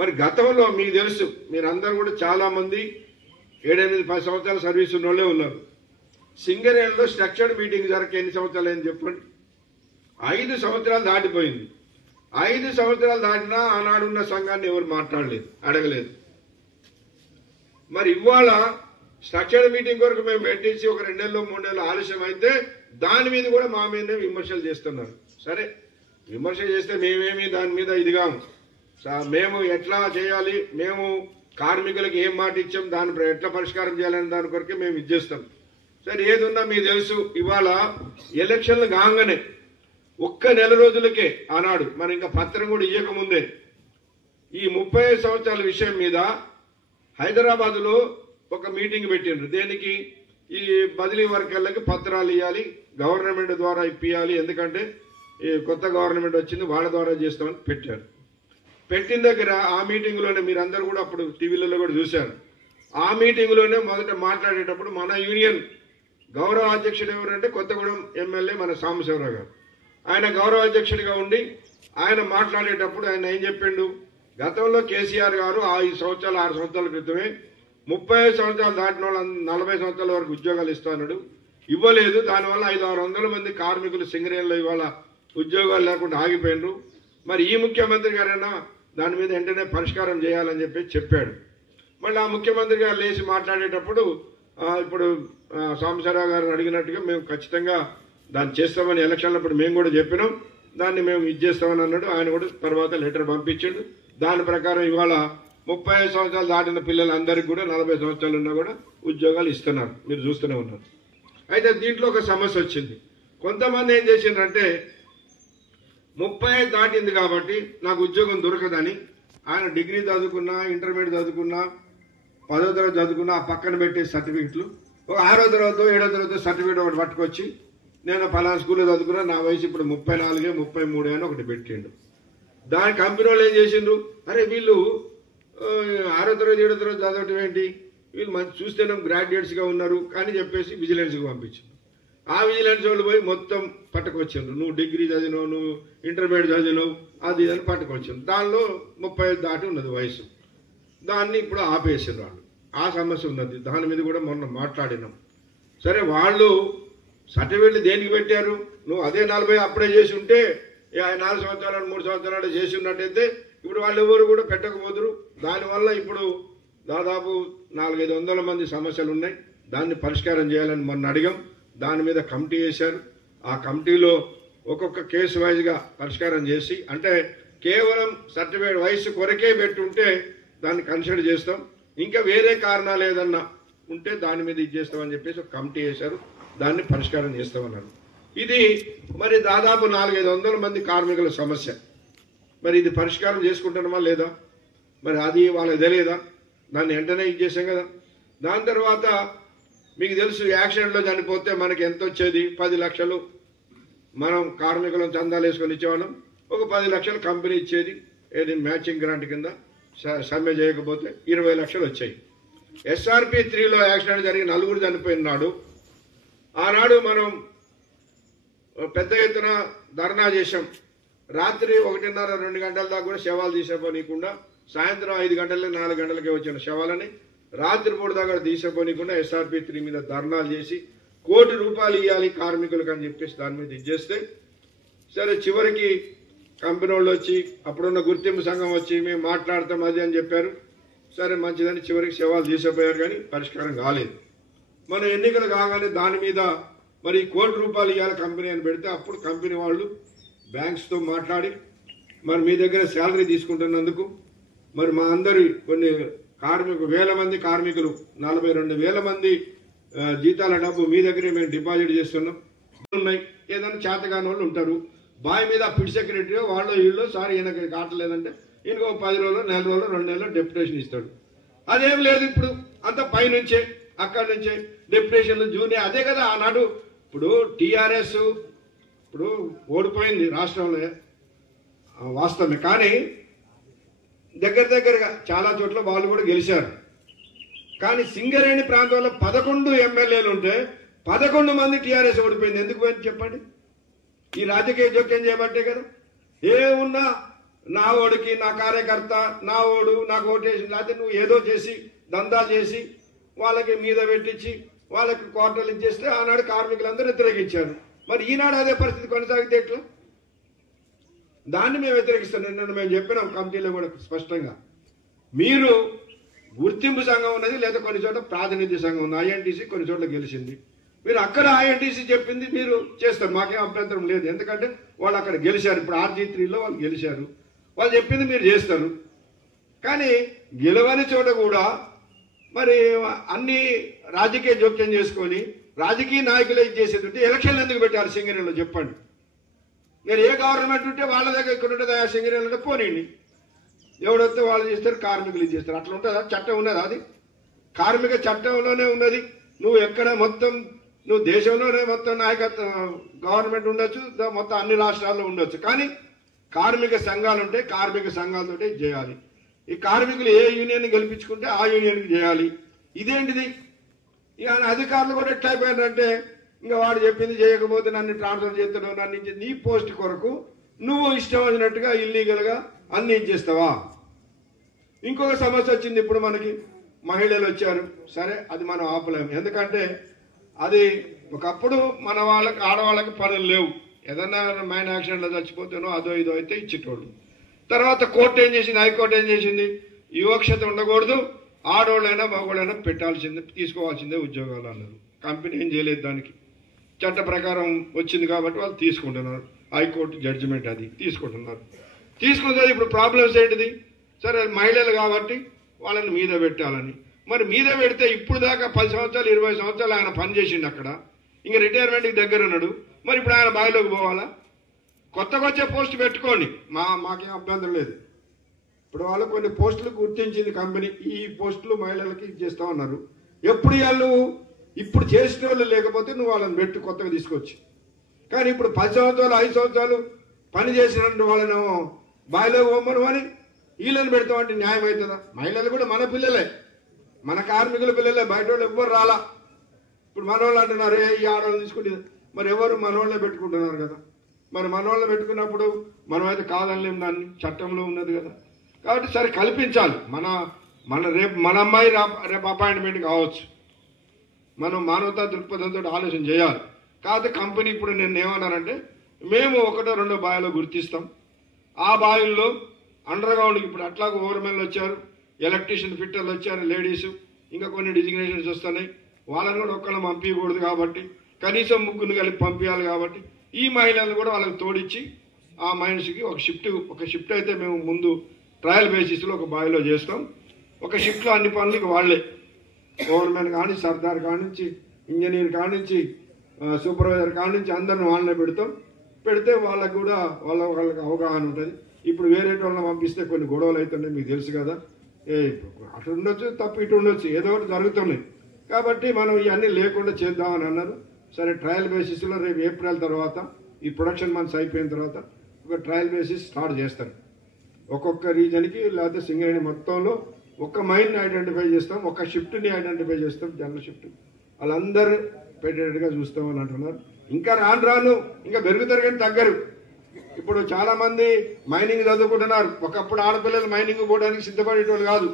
మరి గతంలో మీకు తెలుసు, మీరందరూ కూడా చాలా మంది 7-8-10 సంవత్సరాల సర్వీస్ ఉన్న వాళ్ళే ఉన్నారు. సింగరేణిలో స్ట్రక్చర్డ్ మీటింగ్ జరగక ఎన్ని సంవత్సరాలు అయింది చెప్పండి? 5 సంవత్సరాలు దాటిపోయింది. 5 సంవత్సరాలు దాటినా ఆనాడున్న సంఘాన్ని ఎవరు మాట్లాడలేదు, అడగలేదు. మరి ఇవాళ స్ట్రక్చర్డ్ మీటింగ్ వరకు మేము పెట్టేసి ఒక 2 నెలలు 3 నెలలు ఆలస్యం అయితే దాని మీద కూడా మా మీదనే విమర్శలు చేస్తున్నారు. సరే, విమర్శ చేస్తే మేమేమి దాని మీద ఇదిగాము. మేము ఎట్లా చేయాలి, మేము కార్మికులకు ఏం మాట ఇచ్చాం, దాని ఎట్లా పరిష్కారం చేయాలని దాని కొరకే మేము ఇచ్చేస్తాం. సరే, ఏది ఉన్నా మీకు తెలుసు, ఇవాళ ఎలక్షన్లు కాగానే ఒక్క నెల రోజులకే ఆనాడు మనం ఇంకా పత్రం కూడా ఇవ్వకముందే ఈ 35 సంవత్సరాల విషయం మీద హైదరాబాద్లో ఒక మీటింగ్ పెట్టిండ్రు. దేనికి? ఈ బదిలీ వర్కర్లకి పత్రాలు ఇవ్వాలి, గవర్నమెంట్ ద్వారా ఇప్పియాలి, ఎందుకంటే ఈ కొత్త గవర్నమెంట్ వచ్చింది, వాళ్ళ ద్వారా చేస్తామని పెట్టారు. పెట్టిన దగ్గర ఆ మీటింగ్లోనే మీరందరూ కూడా అప్పుడు టీవీలలో కూడా చూశారు. ఆ మీటింగ్లోనే మొదట మాట్లాడేటప్పుడు మన యూనియన్ గౌరవ అధ్యక్షుడు ఎవరంటే కొత్తగూడెం ఎమ్మెల్యే మన సాంబశివరావు గారు, ఆయన గౌరవ అధ్యక్షుడిగా ఉండి ఆయన మాట్లాడేటప్పుడు ఆయన ఏం చెప్పిండు, గతంలో కేసీఆర్ గారు 5 సంవత్సరాలు 6 సంవత్సరాల క్రితమే 35 సంవత్సరాలు దాటిన వాళ్ళు 40 సంవత్సరాల వరకు ఉద్యోగాలు ఇస్తాడు, ఇవ్వలేదు. దానివల్ల 500-600 మంది కార్మికులు సింగరేణిలో ఇవాళ ఉద్యోగాలు లేకుండా ఆగిపోయినరు. మరి ఈ ముఖ్యమంత్రి గారైనా దాని మీద వెంటనే పరిష్కారం చేయాలని చెప్పాడు. మళ్ళీ ఆ ముఖ్యమంత్రి గారు లేచి మాట్లాడేటప్పుడు ఇప్పుడు సాంబశివరావు గారిని అడిగినట్టుగా మేము ఖచ్చితంగా దాన్ని చేస్తామని ఎలక్షన్లప్పుడు మేము కూడా చెప్పినాం, దాన్ని మేము ఇచ్చేస్తామని అన్నాడు. ఆయన కూడా తర్వాత లెటర్ పంపించాడు. దాని ప్రకారం ఇవాళ 35 సంవత్సరాలు దాటిన పిల్లలందరికీ కూడా 40 సంవత్సరాలు ఉన్నా కూడా ఉద్యోగాలు ఇస్తున్నారు, మీరు చూస్తూనే ఉన్నారు. అయితే దీంట్లో ఒక సమస్య వచ్చింది. కొంతమంది ఏం చేసిండ్రంటే 30 దాటింది కాబట్టి నాకు ఉద్యోగం దొరకదని ఆయన డిగ్రీ చదువుకున్నా, ఇంటర్మీడియట్ చదువుకున్నా, 10వ తరగతి చదువుకున్నా ఆ పక్కన పెట్టే సర్టిఫికెట్లు, ఒక 6వ తరగతి 7వ తరగతి సర్టిఫికెట్ ఒకటి పట్టుకొచ్చి నేను పలానా స్కూల్లో చదువుకున్నా, నా వయసు ఇప్పుడు 34 33 అని ఒకటి పెట్టిండు. దాని కంపెనీ వాళ్ళు ఏం చేసిండ్రు, అరే వీళ్ళు 6వ తరగతి 7వ తరగతి చదవటం ఏంటి, వీళ్ళు మంచి చూస్తేనే గ్రాడ్యుయేట్స్గా ఉన్నారు కానీ చెప్పేసి విజిలెన్స్కి పంపించిండ్రు. ఆ విజిలెన్స్ వాళ్ళు పోయి మొత్తం పట్టుకొచ్చిండ్రు, నువ్వు డిగ్రీ చదివినావు, నువ్వు ఇంటర్మీడియట్ చదివినావు, అది అని పట్టుకొచ్చిండ్రు. దానిలో 35 దాటి ఉన్నది వయసు. దాన్ని ఇప్పుడు ఆపేసిండ్రు వాళ్ళు. ఆ సమస్య ఉన్నది, దాని మీద కూడా మొన్న మాట్లాడినాం. సరే, వాళ్ళు సర్టిఫికెట్లు దేనికి పెట్టారు, నువ్వు అదే 40 అప్పుడే చేసి ఉంటే 4 సంవత్సరాలు 3 సంవత్సరాలు చేసి ఉన్నట్టయితే ఇప్పుడు వాళ్ళు ఎవరు కూడా పెట్టకపోదురు. దానివల్ల ఇప్పుడు దాదాపు 400-500 మంది సమస్యలు ఉన్నాయి, దాన్ని పరిష్కారం చేయాలని మొన్న అడిగాం. దాని మీద కమిటీ వేశారు. ఆ కమిటీలో ఒక్కొక్క కేసు వైజ్గా పరిష్కారం చేసి, అంటే కేవలం సర్టిఫికేట్ వయసు కొరకే పెట్టుంటే దాన్ని కన్సిడర్ చేస్తాం, ఇంకా వేరే కారణాలు ఏదన్నా ఉంటే దాని మీద ఇది చేస్తామని చెప్పేసి ఒక కమిటీ వేశారు, దాన్ని పరిష్కారం చేస్తామన్నారు. ఇది మరి దాదాపు 400-500 మంది కార్మికుల సమస్య. మరి ఇది పరిష్కారం చేసుకుంటున్నామా లేదా, మరి అది వాళ్ళకి తెలియదా? దాన్ని వెంటనే ఇది చేసాం కదా. దాని తర్వాత మీకు తెలుసు, యాక్సిడెంట్లో చనిపోతే మనకి ఎంత వచ్చేది, 10 లక్షలు మనం కార్మికులను చందాలు వేసుకొని ఇచ్చేవాళ్ళం, ఒక 10 లక్షలు కంపెనీ ఇచ్చేది, ఏది మ్యాచింగ్ గ్రాంట్ కింద సమ్మె చేయకపోతే 20 లక్షలు వచ్చాయి. SRP 3లో యాక్సిడెంట్ జరిగి 4 చనిపోయినాడు. ఆనాడు మనం పెద్ద ఎత్తున ధర్నా చేశాం. రాత్రి 1:30-2 గంటల దాకా కూడా శవాలు తీసేపోనీయకుండా, సాయంత్రం 5 గంటలకి 4 గంటలకే వచ్చిన శవాలని రాత్రిపూట దాకా తీసేపోనీయకుండా SRP 3 మీద ధర్నాలు చేసి ₹1 కోటి ఇవ్వాలి కార్మికులకు అని చెప్పేసి దాని మీద ఇచ్చేస్తే, సరే చివరికి కంపెనీ వాళ్ళు వచ్చి అప్పుడున్న గుర్తింపు సంఘం వచ్చి మేము మాట్లాడతాం అది అని చెప్పారు. సరే మంచిదని చివరికి శవాలు తీసేపోయారు, కానీ పరిష్కారం కాలేదు. మనం ఎన్నికలు కాగానే దాని మీద మరి ₹1 కోటి ఇవ్వాలి కంపెనీ అని పెడితే, అప్పుడు కంపెనీ వాళ్ళు బ్యాంక్స్తో మాట్లాడి మరి మీ దగ్గర శాలరీ తీసుకుంటున్నందుకు మరి మా అందరి కొన్ని వేల మంది కార్మికులు 42,000 మంది జీతాల డబ్బు మీ దగ్గరే మేము డిపాజిట్ చేస్తున్నాం ఉన్నాయి. ఏదైనా చేతగాని వాళ్ళు ఉంటారు, బాయ్ మీద పిడి సెక్రటరీ వాళ్ళు వీళ్ళు సార్ ఈయనకి కావట్లేదంటే ఈయనకు 10 రోజులు 4 రోజులు 2 నెలలు డెప్యుటేషన్ ఇస్తాడు. అదేం లేదు, ఇప్పుడు అంత పైనుంచే అక్కడి నుంచే డెప్యుటేషన్లు జూనియర్ అదే కదా ఆనాడు. ఇప్పుడు టీఆర్ఎస్ ఇప్పుడు ఓడిపోయింది రాష్ట్రంలో వాస్తవమే, కానీ దగ్గరగా చాలా చోట్ల వాళ్ళు కూడా గెలిచారు. కానీ సింగరేణి ప్రాంతంలో 11 ఎమ్మెల్యేలు ఉంటే 11 మంది టీఆర్ఎస్ ఓడిపోయింది. ఎందుకు పోయింది చెప్పండి? ఈ రాజకీయ జోక్యం చేయబట్టే కదా. ఏమున్నా నా ఓడికి నా కార్యకర్త నా ఓడు నాకు ఓటేసి లేకపోతే నువ్వు ఏదో చేసి దందా చేసి వాళ్ళకి మీద పెట్టించి వాళ్ళకి క్వార్టర్లు ఇచ్చేస్తే ఆనాడు కార్మికులందరూ వ్యతిరేకించారు. మరి ఈనాడు అదే పరిస్థితి కొనసాగితే ఎట్లా? దాన్ని మేము వ్యతిరేకిస్తాం. నిన్న మేము చెప్పినాం కమిటీలో కూడా స్పష్టంగా, మీరు గుర్తింపు సంఘం ఉన్నది లేదా కొన్ని చోట్ల ప్రాతినిధ్య సంఘం ఉంది. ఐఎన్టీసీ కొన్ని చోట్ల గెలిచింది. మీరు అక్కడ ఐఎన్టీసీ చెప్పింది మీరు చేస్తారు, మాకేం అభ్యంతరం లేదు. ఎందుకంటే వాళ్ళు అక్కడ గెలిచారు. ఇప్పుడు RG3లో వాళ్ళు గెలిచారు, వాళ్ళు చెప్పింది మీరు చేస్తారు. కానీ గెలవని చోట కూడా మరి అన్ని రాజకీయ జోక్యం చేసుకొని రాజకీయ నాయకులే చేసేది ఎలక్షన్లు ఎందుకు పెట్టారు సింగరేణిలో చెప్పండి? మీరు ఏ గవర్నమెంట్ ఉంటే వాళ్ళ దగ్గర ఇక్కడ ఉంటుంది సింగరేణిలో అంటే పోనీయండి, ఎవడొస్తే వాళ్ళు చేస్తారు, కార్మికులు చేస్తారు. అట్లా ఉంటుందా? చట్టం ఉన్నదా? అది కార్మిక చట్టంలోనే ఉన్నది. నువ్వు ఎక్కడ మొత్తం నువ్వు దేశంలోనే మొత్తం నాయకత్వం గవర్నమెంట్ ఉండొచ్చు, మొత్తం అన్ని రాష్ట్రాల్లో ఉండొచ్చు. కానీ కార్మిక సంఘాలు ఉంటే కార్మిక సంఘాలతోటే చేయాలి. ఈ కార్మికులు ఏ యూనియన్ గెలిపించుకుంటే ఆ యూనియన్కి చేయాలి. ఇదేంటిది? ఇక అధికారులు కూడా ఎట్లా అయిపోయారంటే ఇంకా వాడు చెప్పింది చేయకపోతే నన్ను ట్రాన్స్ఫర్ చేస్తాడు, నన్ను నీ పోస్ట్ కొరకు నువ్వు ఇష్టం వచ్చినట్టుగా ఇల్లీగల్గా అన్ని ఇచ్చేస్తావా? ఇంకొక సమస్య వచ్చింది. ఇప్పుడు మనకి మహిళలు వచ్చారు, సరే అది మనం ఆపలేము. ఎందుకంటే అది ఒకప్పుడు మన వాళ్ళకి ఆడవాళ్ళకి పనులు లేవు, ఏదన్నా మైన్ యాక్సిడెంట్లో చచ్చిపోతేనో అదో ఇదో అయితే ఇచ్చేటోళ్ళు. తర్వాత కోర్టు ఏం చేసింది, హైకోర్టు ఏం చేసింది, వివక్షత ఉండకూడదు, ఆడవాళ్ళైనా మగవాళ్ళైనా పెట్టాల్సిందే, తీసుకోవాల్సిందే ఉద్యోగాలు అన్నారు. కంపెనీ ఏం చేయలేదు, దానికి చట్ట ప్రకారం వచ్చింది కాబట్టి వాళ్ళు తీసుకుంటున్నారు. హైకోర్టు జడ్జిమెంట్ అది తీసుకుంటున్నారు. తీసుకుంటే ఇప్పుడు ప్రాబ్లమ్స్ ఏంటిది? సరే మహిళలు కాబట్టి వాళ్ళని మీద పెట్టాలని. మరి మీద పెడితే ఇప్పుడు దాకా 10 సంవత్సరాలు 20 సంవత్సరాలు ఆయన పనిచేసిండు అక్కడ, ఇంకా రిటైర్మెంట్కి దగ్గర ఉన్నాడు. మరి ఇప్పుడు ఆయన బావిలోకి పోవాలా? కొత్తగా వచ్చే పోస్ట్ పెట్టుకోండి, మాకేం అభ్యంతరం లేదు. ఇప్పుడు వాళ్ళు కొన్ని పోస్టులు గుర్తించింది కంపెనీ, ఈ పోస్టులు మహిళలకి చేస్తా ఉన్నారు. ఎప్పుడు వాళ్ళు ఇప్పుడు చేసిన వాళ్ళు లేకపోతే నువ్వు వాళ్ళని పెట్టు కొత్తగా తీసుకొచ్చి. కానీ ఇప్పుడు 10 సంవత్సరాలు 5 సంవత్సరాలు పని చేసినట్టు వాళ్ళను బావిలో పోమను అని వీళ్ళని పెడతామంటే న్యాయం అవుతుందా? మహిళలు కూడా మన పిల్లలే, మన కార్మికుల పిల్లలే, బయట వాళ్ళు ఎవ్వరు రాలా. ఇప్పుడు మనోళ్ళు అంటున్నారు ఈ ఆడవాళ్ళు తీసుకుంటే, మరి ఎవరు మనోళ్ళే పెట్టుకుంటున్నారు కదా. మరి మనోళ్ళని పెట్టుకున్నప్పుడు మనమైతే కాదనలేము, దాన్ని చట్టంలో ఉన్నది కదా. కాబట్టి సరే కల్పించాలి. రేపు మన అమ్మాయి రేపు అపాయింట్మెంట్ కావచ్చు. మనం మానవతా దృక్పథంతో ఆలోచన చేయాలి. కాకపోతే కంపెనీ ఇప్పుడు నేను ఏమన్నానంటే, మేము 1-2 బావిలో గుర్తిస్తాం. ఆ బావిల్లో అండర్ గ్రౌండ్కి ఇప్పుడు అట్లాగూ ఓవర్మెన్లు వచ్చారు, ఎలక్ట్రీషియన్ ఫిట్టర్లు వచ్చారు, లేడీస్, ఇంకా కొన్ని డిజిగ్నేషన్స్ వస్తున్నాయి. వాళ్ళని కూడా ఒక్కళ్ళని పంపించకూడదు కాబట్టి కనీసం 3 కలిపి పంపించాలి. కాబట్టి ఈ మహిళలను కూడా వాళ్ళకి తోడిచ్చి ఆ మనిషికి ఒక షిఫ్ట్ అయితే మేము ముందు ట్రయల్ బేసిస్లో ఒక బావిలో చేస్తాం. ఒక షిఫ్ట్లో అన్ని పనులకి వాళ్ళే, ఓవర్మెన్ కానించి, సర్దార్ కానించి, ఇంజనీర్ కానించి, సూపర్వైజర్ కానించి అందరిని వాళ్ళనే పెడితే వాళ్ళకు కూడా వాళ్ళకి అవగాహన ఉంటుంది. ఇప్పుడు వేరే వాళ్ళని పంపిస్తే కొన్ని గొడవలు అవుతున్నాయి, మీకు తెలుసు కదా. అటు ఉండొచ్చు, తప్పు ఇటు ఉండొచ్చు, ఏదో ఒకటి జరుగుతున్నాయి. కాబట్టి మనం ఇవన్నీ లేకుండా చేద్దామని అన్నారు. సరే ట్రయల్ బేసిస్లో రేపు ఏప్రిల్ తర్వాత ఈ ప్రొడక్షన్ మంత్స్ అయిపోయిన తర్వాత ఒక ట్రయల్ బేసిస్ స్టార్ట్ చేస్తారు. ఒక్కొక్క రీజన్కి లేకపోతే సింగరేణి మొత్తంలో ఒక మైండ్ని ఐడెంటిఫై చేస్తాం, ఒక షిఫ్ట్ని ఐడెంటిఫై చేస్తాం, జనరల్ షిఫ్ట్ వాళ్ళందరూ పెట్టేటట్టుగా చూస్తామని అంటున్నారు. ఇంకా రాను ఇంకా పెరుగుతారు కానీ తగ్గరు. ఇప్పుడు చాలా మంది మైనింగ్ చదువుకుంటున్నారు. ఒకప్పుడు ఆడపిల్లలు మైనింగ్ పోవడానికి సిద్ధపడేటోళ్ళు కాదు.